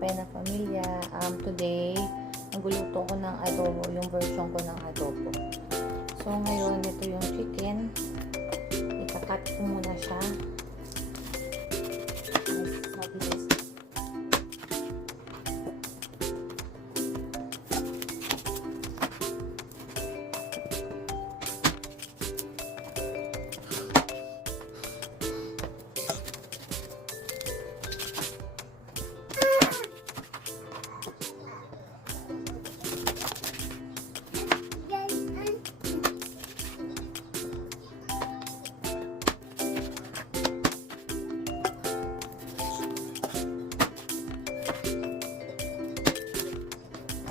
Pena Familia. Today, nagluluto ko ng adobo, yung version ko ng adobo. So, ngayon, ito yung chicken. Ikakat ko muna siya. Mabilis.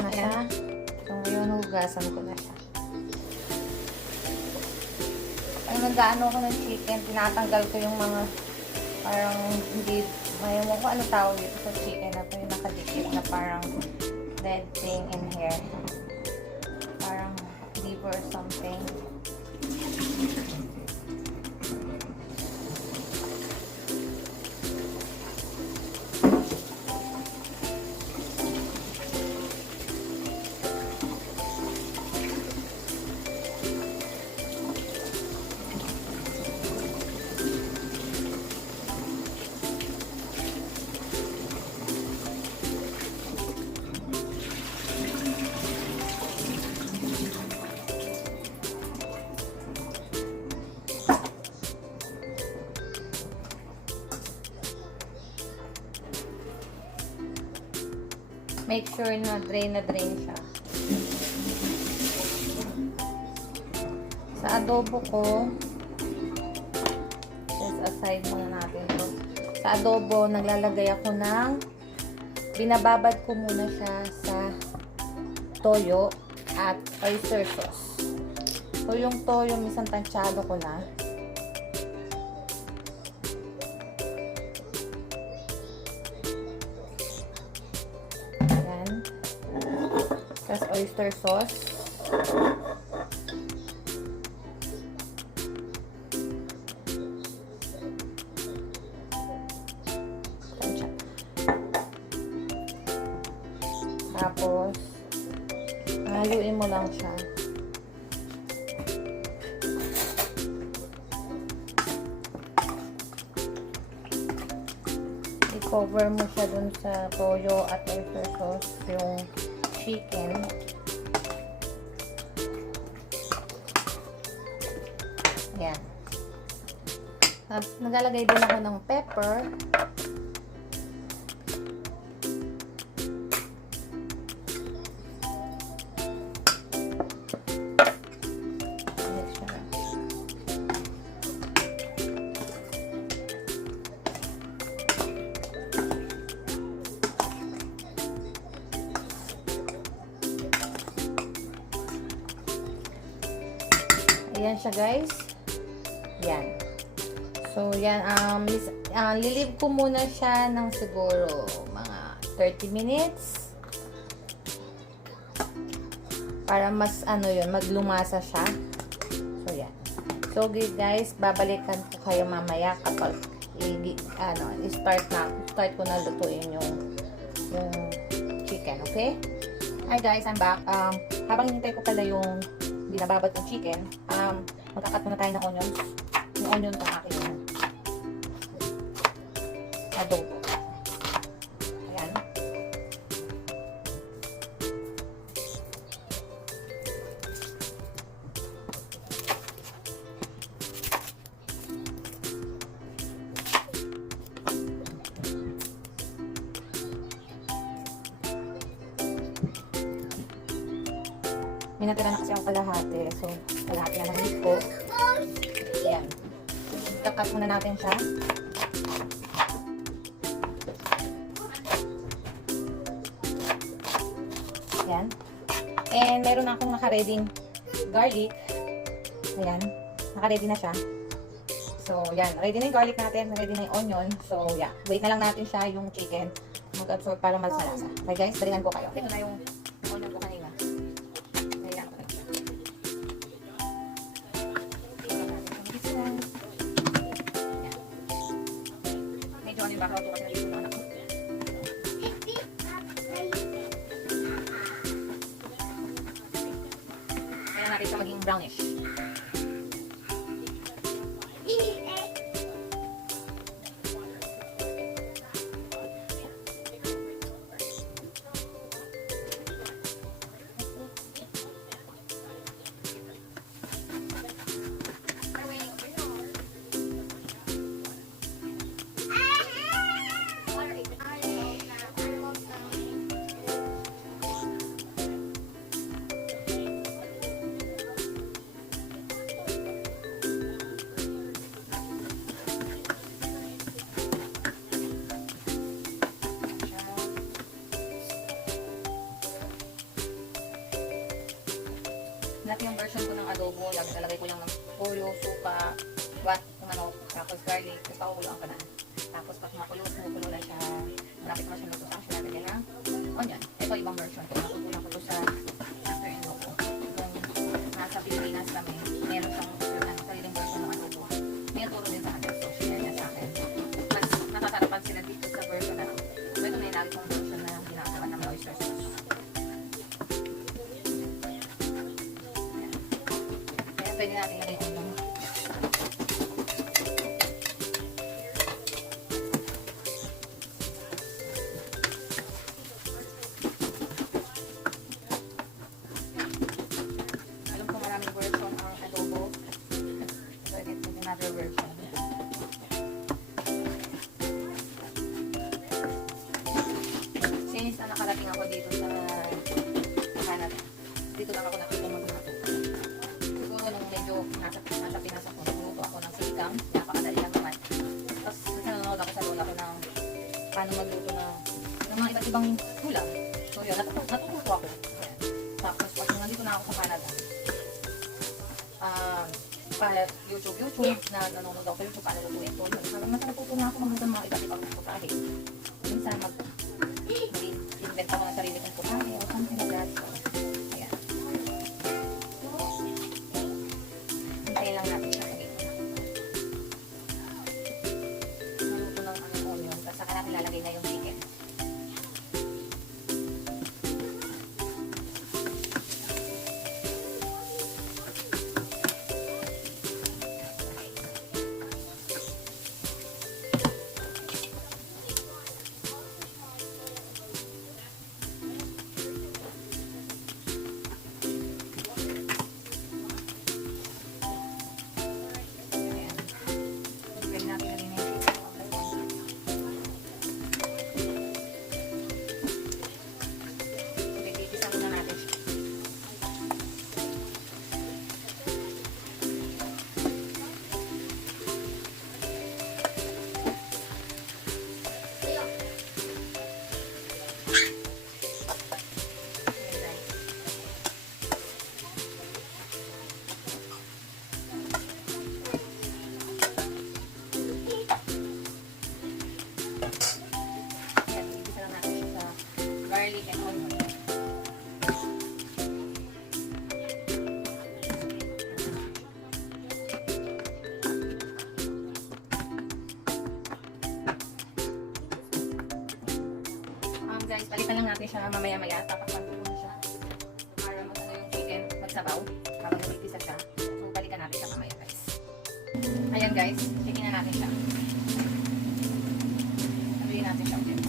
Kaya, so ngayon hugasan ko na siya. Ay, nag-ano ko ng chicken, tinatanggal ko yung mga parang hindi, may mo ko ano tawag dito sa chicken na to, yung nakadikit na parang red thing in here. Parang liver or something. Make sure na drain siya. Sa adobo ko, just aside muna natin to. Sa adobo, naglalagay ako ng, binababad ko muna siya sa toyo at oyster sauce. So, yung toyo, minsan tansyado ko na. Tapos oyster sauce. Tapos, haluin mo lang siya. I-cover mo siya dun sa toyo at oyster sauce, yung chicken. Yan. Naglalagay din ako ng pepper. Ayan siya, guys. Yan. So, yan. Lilive ko muna siya ng siguro mga 30 minutes. Para mas, maglumasa siya. So, yan. So, guys, babalikan ko kayo mamaya kapag start ko na lutuin yung chicken. Okay? Hi, guys. I'm back. Habang hinintay ko pala yung binababad ng chicken, magkakat muna tayo ng onions. Yung onion sa aking adobo. Ayan. May natira na kasi ako kalahati. So, kalahati na lang ko. Ayan. Kakat muna natin siya. Ayan. And meron akong naka-ready garlic. Ayan. Naka-ready na siya. So, ayan. Ready na yung garlic natin. Ready na yung onion. So, yeah. Wait na lang natin siya yung chicken. Mag-absorb para mas malasa. Okay, guys. Balikan ko kayo. Ito na yung onion ko kanina. Medyo ano yung background ko kasi nalito ng anak ko. brownish. Laki yung version ko ng adobo. Lalagay ko lang ng toyo, suka, what, kung ano, tapos garlic, tapos pakukuloan ko na. Tapos pag kumukulo na siya, malapit naman siya luto, saka siya lalagyan ng onion. Ito ibang version ko. Natutunan ko to sa sister-in-law ko. Nung nasa Pilipinas kami, meron siyang sariling version ng adobo. May naturo din sa akin, so share niya sa akin. Mas natatarapan sila dito sa version na ito. Ito na yung lagi kong version na ginagawa ng oyster sauce. Pwede natin ilagay yung ulam. Alam ko maraming version ang adobo. So, it's another version. Since na nakarating ako dito sa Canada, dito lang ako nakita magluto. Medyo nasa Pinas ako, nagluto ako ng sinigang, napakadali lang naman. Tapos nanonood ako sa lola ko ng paano magluto ng mga iba't ibang ulam. So yun, natututo ako. Ayan. Tapos pag nandito na ako sa Canada, YouTube na nanonood ako YouTube paano lutuin. So yun, habang nasa natuto na ako magluto ng mga iba't ibang putahe. Minsan mag-invent ako ng sarili kong putahe o something like that. So, ayan. Hintayin lang natin siya dito. Naluto ng onion, tapos saka natin lalagay na yung chicken. Garlic and onion. Guys, balikan lang natin siya mamaya-maya. Tapakpan ko muna siya para magano yung chicken, magsabaw habang nagtitisa siya. So, balikan natin siya mamaya, guys. Ayan, guys. Chicken na natin siya. Sabihin natin siya ulit.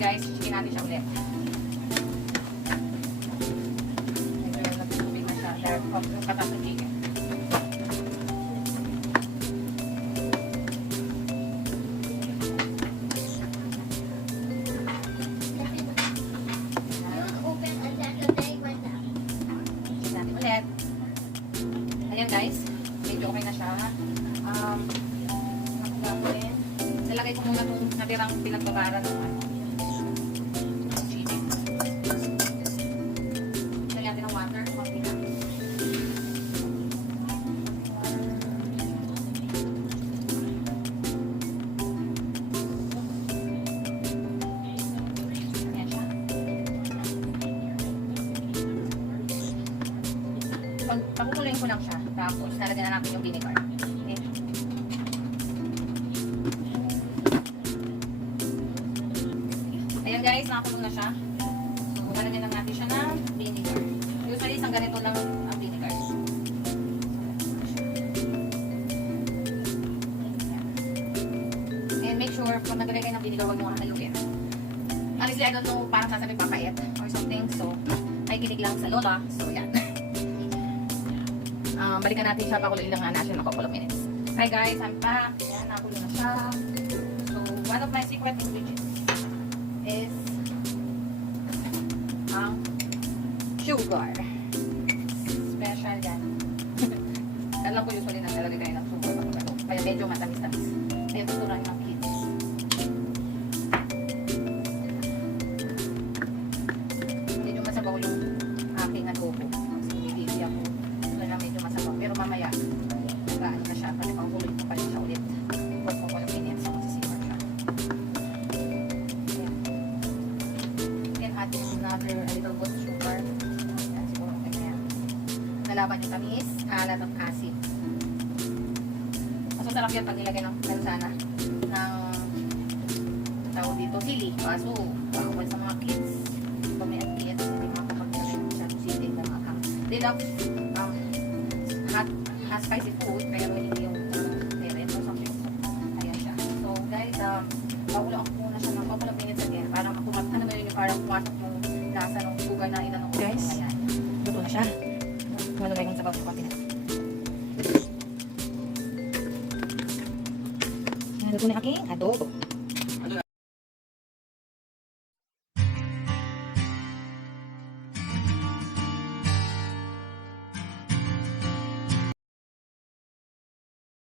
Guys, chicken natin siya ulit. Medyo nagtutubig na siya dahil yung katas ng chicken. Chicken natin ulit. Ayan guys, medyo okay na siya. Nalagay ko muna itong natirang pinagbabara ng Pakukuluin ko lang siya. Tapos, lalagyan na natin yung vinegar. Okay. Ayan guys, nakakulo na siya. So, lalagyan lang natin siya ng vinegar. Usually, isang ganito lang ang vinegar. And make sure, pag naglagay kayo ng vinegar, huwag nyo haluin. Honestly, I don't know, parang sasabi papayat or something. So, ay kinig lang sa lola. So, yan. Balikan natin siya, pakuloyin lang nga natin ng couple of minutes. Hi guys, I'm back. Ayan, nakulo na siya. So, one of my secret ingredients is ang sugar. Special yan. Alam ko usually naglalagay kayo ng sugar kapag ano. Kaya medyo matamis-tamis. Kaya tuturan ng kids. Medyo masabaw yung aking adobo. Hindi ako. Ito na medyo masabaw. Pero mamaya, nag-ano na siya. Kasi pang-ulit ko pa rin siya ulit. Huwag ko walang minutes. So, masisimmer siya. Then, add another a little bit of sugar. Yan, siguro okay na yan. Nalaban yung tamis, alat at acid. Mas masarap yan pag nilagay ng sana ng tawag dito, sili. Kaso, bawal sa mga kids. Pag may kids, hindi makakapaglalagay siya ng sili na makakang. They love hot spicy food, kaya hindi yung parent or something. Ayan siya. So, guys, pakulo ako muna siya ng couple of minutes again. Parang ano ba yun yung parang pumasok yung lasa ng sugar na inanong ko. Guys, ayan. Luto na siya. Malagay kong sabaw sa konti na. Luto na aking adobo.